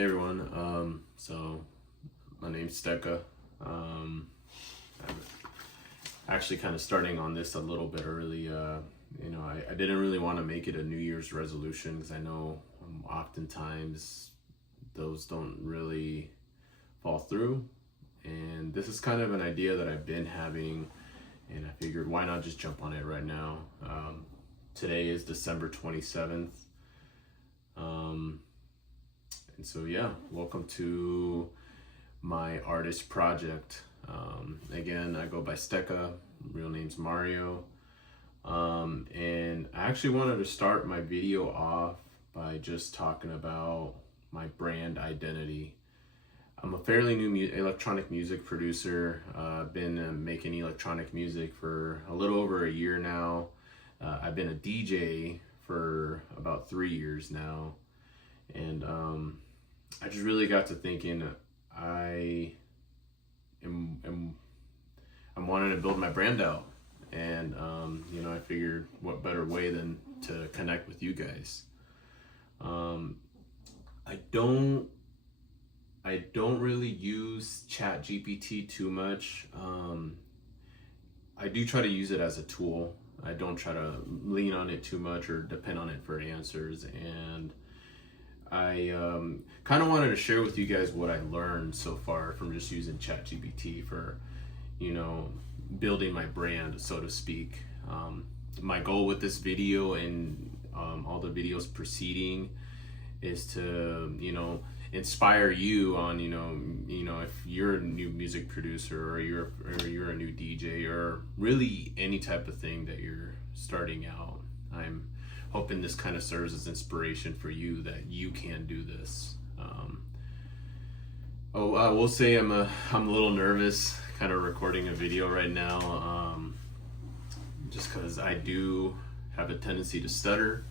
Hey everyone, so my name's Zteca. I'm actually kind of starting on this a little bit early. I didn't really want to make it a New Year's resolution because I know oftentimes those don't really fall through. And this is kind of an idea that I've been having, and I figured why not just jump on it right now. Today is December 27th. And so yeah, welcome to my artist project. Again, I go by Zteca, real name's Mario. And I actually wanted to start my video off by just talking about my brand identity. I'm a fairly new electronic music producer. I've been making electronic music for a little over a year now. I've been a DJ for about 3 years now. And I just really got to thinking I'm wanting to build my brand out. And I figured what better way than to connect with you guys. I don't really use ChatGPT too much. I do try to use it as a tool. I don't try to lean on it too much or depend on it for answers. And I kind of wanted to share with you guys what I learned so far from just using ChatGPT for, building my brand, so to speak. My goal with this video and all the videos preceding is to, inspire you on, if you're a new music producer or you're a new DJ or really any type of thing that you're starting out. I'm hoping this kind of serves as inspiration for you that you can do this. I will say I'm a little nervous kind of recording a video right now, just because I do have a tendency to stutter.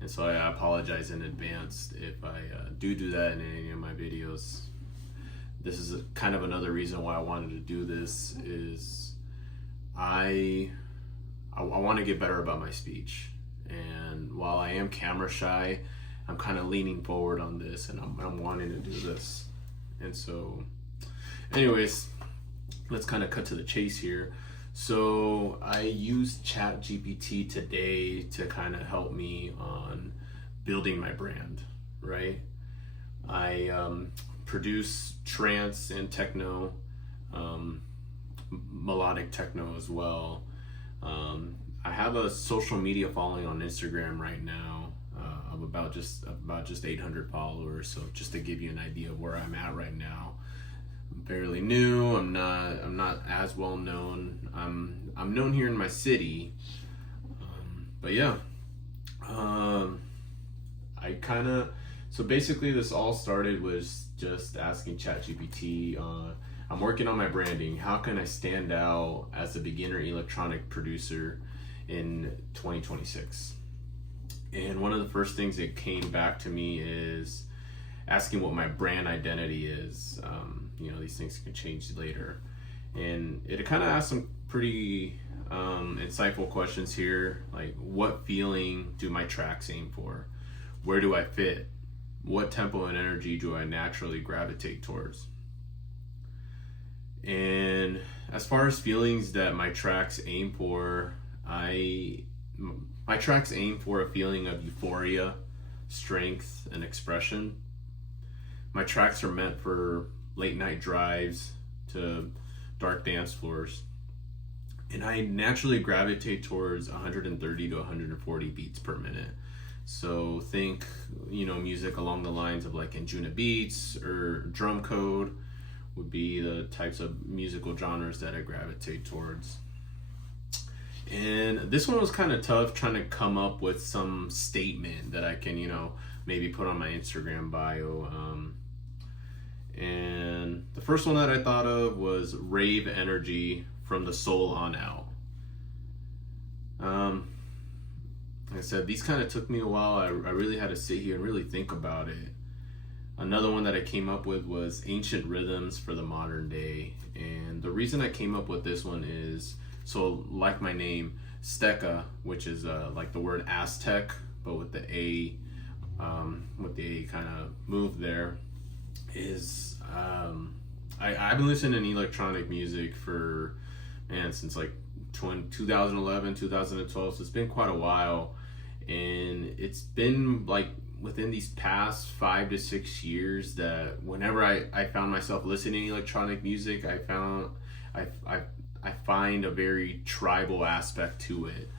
And so I apologize in advance if I do that in any of my videos. This is kind of another reason why I wanted to do this is I want to get better about my speech. And while I am camera shy, I'm kind of leaning forward on this and I'm wanting to do this. And so anyways, let's kind of cut to the chase here. So I used ChatGPT today to kind of help me on building my brand, right? I produce trance and techno, melodic techno as well. I have a social media following on Instagram right now of about just 800 followers. So just to give you an idea of where I'm at right now. I'm fairly new. I'm not as well known. I'm known here in my city, but yeah. So basically this all started was just asking ChatGPT. I'm working on my branding. How can I stand out as a beginner electronic producer in 2026? And one of the first things that came back to me is asking what my brand identity is. These things can change later. And it kind of asked some pretty insightful questions here, like what feeling do my tracks aim for? Where do I fit? What tempo and energy do I naturally gravitate towards? And as far as feelings that my tracks aim for, my tracks aim for a feeling of euphoria, strength, and expression. My tracks are meant for late night drives to dark dance floors. And I naturally gravitate towards 130 to 140 beats per minute. So think, music along the lines of like Injuna beats or drum code would be the types of musical genres that I gravitate towards. And this one was kind of tough, trying to come up with some statement that I can, maybe put on my Instagram bio. And the first one that I thought of was rave energy from the soul on out. Like I said, these kind of took me a while. I really had to sit here and really think about it. Another one that I came up with was ancient rhythms for the modern day. And the reason I came up with this one is, so like my name, Zteca, which is like the word Aztec, but with the A kind of moved there. is I've been listening to electronic music for, man, since like 2011, 2012, so it's been quite a while. And it's been like within these past 5 to 6 years that whenever I found myself listening to electronic music, I find a very tribal aspect to it,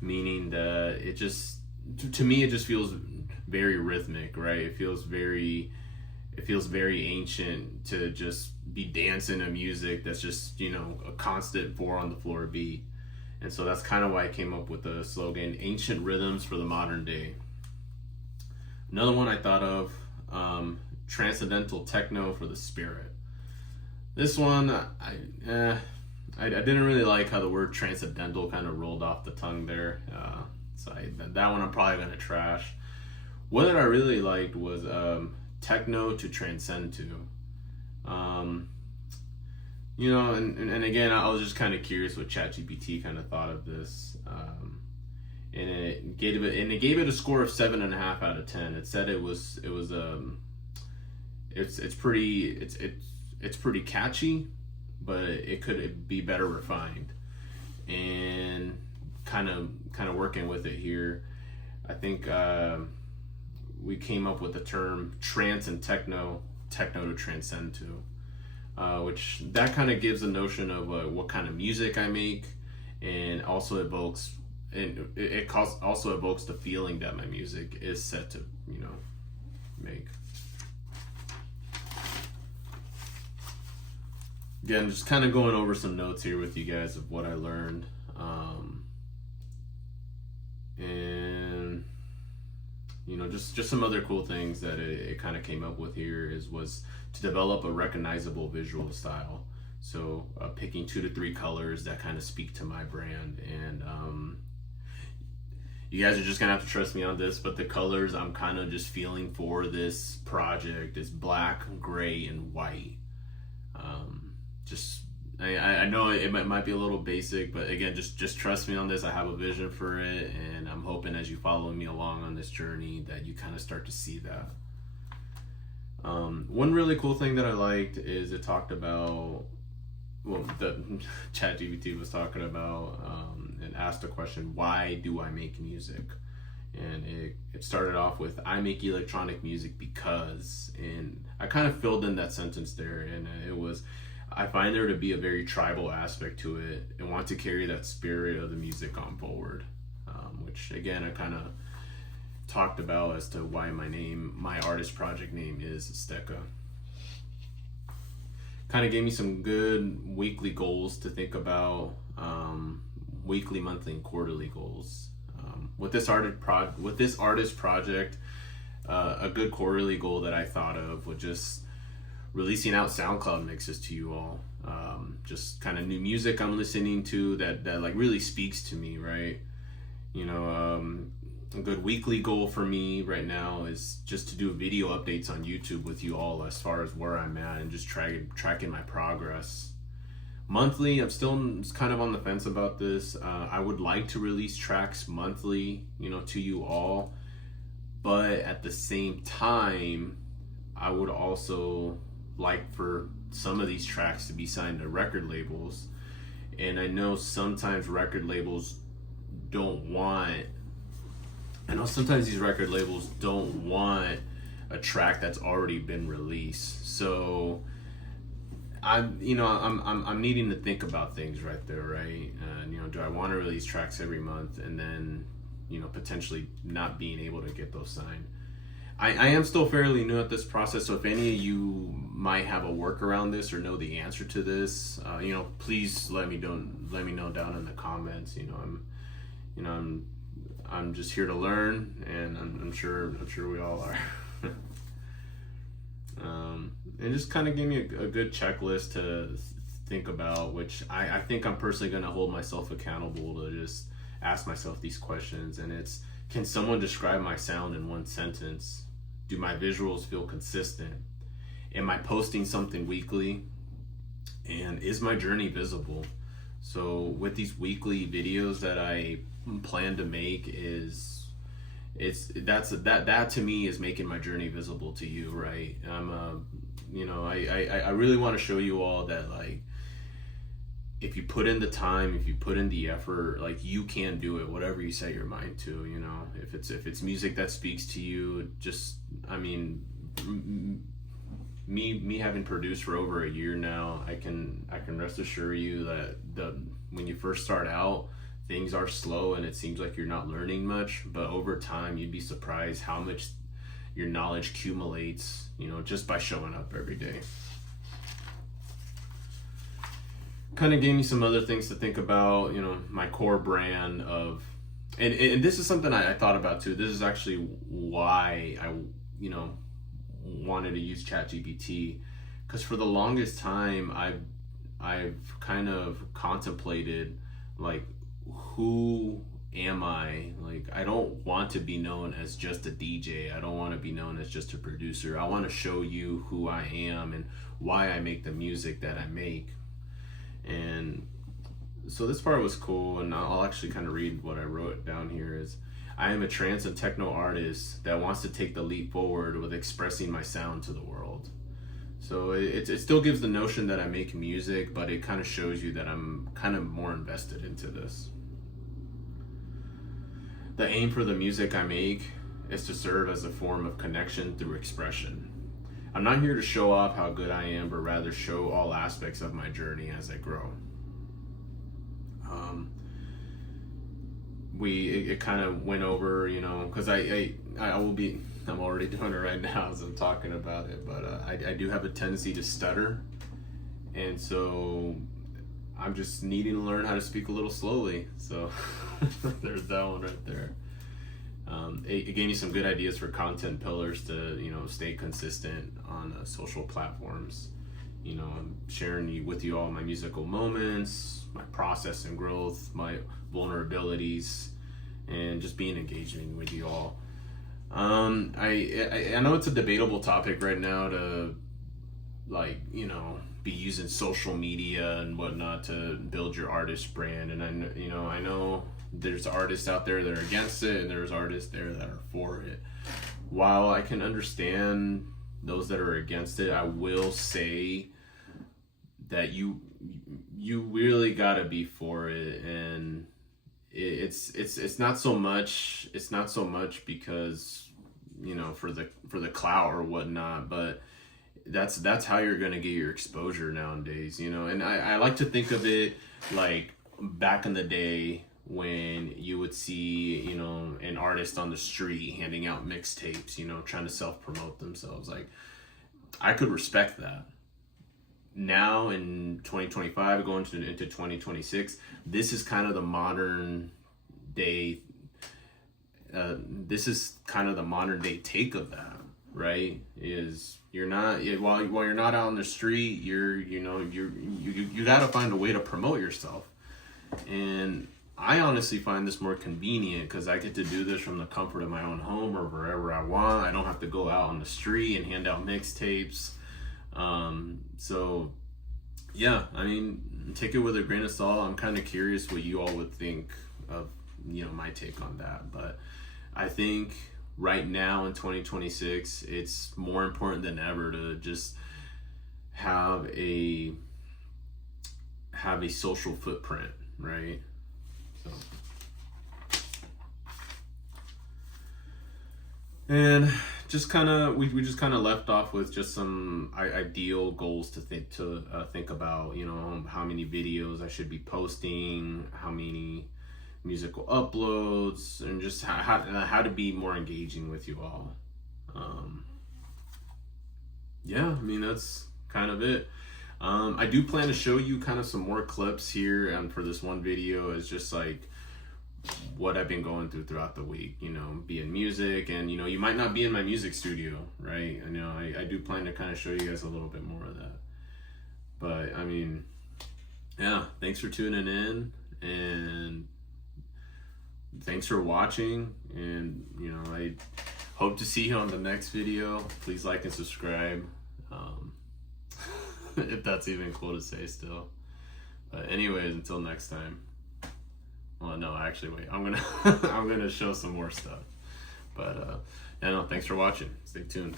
meaning that it just, to me, it just feels very rhythmic, right? It feels very ancient to just be dancing to music that's just, a constant four on the floor beat. And so that's kind of why I came up with the slogan, Ancient Rhythms for the Modern Day. Another one I thought of, Transcendental Techno for the Spirit. This one, I didn't really like how the word transcendental kind of rolled off the tongue there. That one I'm probably going to trash. One that I really liked was Techno to Transcend to. And again, I was just kind of curious what ChatGPT kind of thought of this, and it gave it a score of 7.5 out of 10. It said it's pretty catchy, but it could be better refined, and kind of working with it here. I think we came up with the term trance and techno to transcend to. Which that kind of gives a notion of what kind of music I make, and also evokes the feeling that my music is set to make. Again, just kind of going over some notes here with you guys of what I learned, and just some other cool things that it kind of came up with here was to develop a recognizable visual style. So picking 2 to 3 colors that kind of speak to my brand. And you guys are just gonna have to trust me on this, but the colors I'm kind of just feeling for this project is black, gray, and white. I know it might be a little basic, but again, just trust me on this. I have a vision for it, and I'm hoping as you follow me along on this journey that you kind of start to see that. One really cool thing that I liked is it talked about, the ChatGPT was talking about, and asked the question, why do I make music? And it started off with, I make electronic music because, and I kind of filled in that sentence there, and it was, I find there to be a very tribal aspect to it and want to carry that spirit of the music on forward, which again I kind of talked about as to why my artist project name is Zteca. Kind of gave me some good weekly goals to think about, weekly, monthly, and quarterly goals. With this artist project, a good quarterly goal that I thought of was just releasing out SoundCloud mixes to you all. Just kind of new music I'm listening to that like really speaks to me, right? A good weekly goal for me right now is just to do video updates on YouTube with you all as far as where I'm at and just tracking my progress. Monthly, I'm still kind of on the fence about this. I would like to release tracks monthly, to you all, but at the same time, I would also like for some of these tracks to be signed to record labels. And I know sometimes these record labels don't want a track that's already been released. So I'm needing to think about things right there, right? And do I want to release tracks every month and then potentially not being able to get those signed? I am still fairly new at this process, so if any of you might have a workaround this or know the answer to this, please let me know down in the comments. I'm just here to learn, and I'm sure we all are. And just kind of gave me a good checklist to think about, which I think I'm personally going to hold myself accountable to just ask myself these questions. And it's, can someone describe my sound in one sentence? Do my visuals feel consistent? Am I posting something weekly? And is my journey visible? So with these weekly videos that I plan to make, that to me is making my journey visible to you, right? you know, I really want to show you all that, like, if you put in the time, if you put in the effort, like, you can do it, whatever you set your mind to, you know. If it's music that speaks to you, just, I mean, me having produced for over a year now, I can rest assure you that when you first start out, things are slow and it seems like you're not learning much, but over time you'd be surprised how much your knowledge accumulates, you know, just by showing up every day. Kind of gave me some other things to think about, you know, my core brand of, and this is something I thought about too. This is actually why I, you know, wanted to use ChatGPT, because for the longest time I've kind of contemplated, like, who am I? Like, I don't want to be known as just a DJ. I don't want to be known as just a producer. I want to show you who I am and why I make the music that I make. And so this part was cool, and I'll actually kind of read what I wrote down here. Is, I am a trance and techno artist that wants to take the leap forward with expressing my sound to the world. So it still gives the notion that I make music, but it kind of shows you that I'm kind of more invested into this. The aim for the music I make is to serve as a form of connection through expression. I'm not here to show off how good I am, but rather show all aspects of my journey as I grow. It kind of went over, you know, because I'm already doing it right now as I'm talking about it, but I do have a tendency to stutter, and so I'm just needing to learn how to speak a little slowly. So there's that one right there. It gave me some good ideas for content pillars to, you know, stay consistent on social platforms. You know, I'm sharing with you all my musical moments, my process and growth, my vulnerabilities, and just being engaging with you all. I know it's a debatable topic right now to, like, you know, be using social media and whatnot to build your artist brand. And I know there's artists out there that are against it, and there's artists there that are for it. While I can understand those that are against it, I will say that you really gotta be for it. And it's not so much because, you know, for the clout or whatnot, but that's how you're gonna get your exposure nowadays, you know. And I like to think of it like back in the day when you would see, you know, an artist on the street handing out mixtapes, you know, trying to self-promote themselves. Like, I could respect that. Now in 2025, going into 2026, this is kind of the modern day. This is kind of the modern day take of that, right? Is you're not, while you're not out on the street, you gotta find a way to promote yourself. And I honestly find this more convenient because I get to do this from the comfort of my own home or wherever I want. I don't have to go out on the street and hand out mixtapes. So yeah, I mean, take it with a grain of salt. I'm kind of curious what you all would think of, you know, my take on that. But I think right now in 2026, it's more important than ever to just have a social footprint, right? So, and just kind of we just kind of left off with just some ideal goals to think about, you know, how many videos I should be posting, how many musical uploads, and just how to be more engaging with you all. Yeah, I mean, that's kind of it. I do plan to show you kind of some more clips here, and for this one video is just like what I've been going throughout the week, you know, being music, and, you know, you might not be in my music studio, right? I know I do plan to kind of show you guys a little bit more of that. But I mean, yeah, thanks for tuning in, and thanks for watching, and, you know, I hope to see you on the next video. Please like and subscribe, if that's even cool to say still. But anyways, until next time. Well, no, actually, wait. I'm gonna I'm gonna show some more stuff. But yeah, no, thanks for watching. Stay tuned.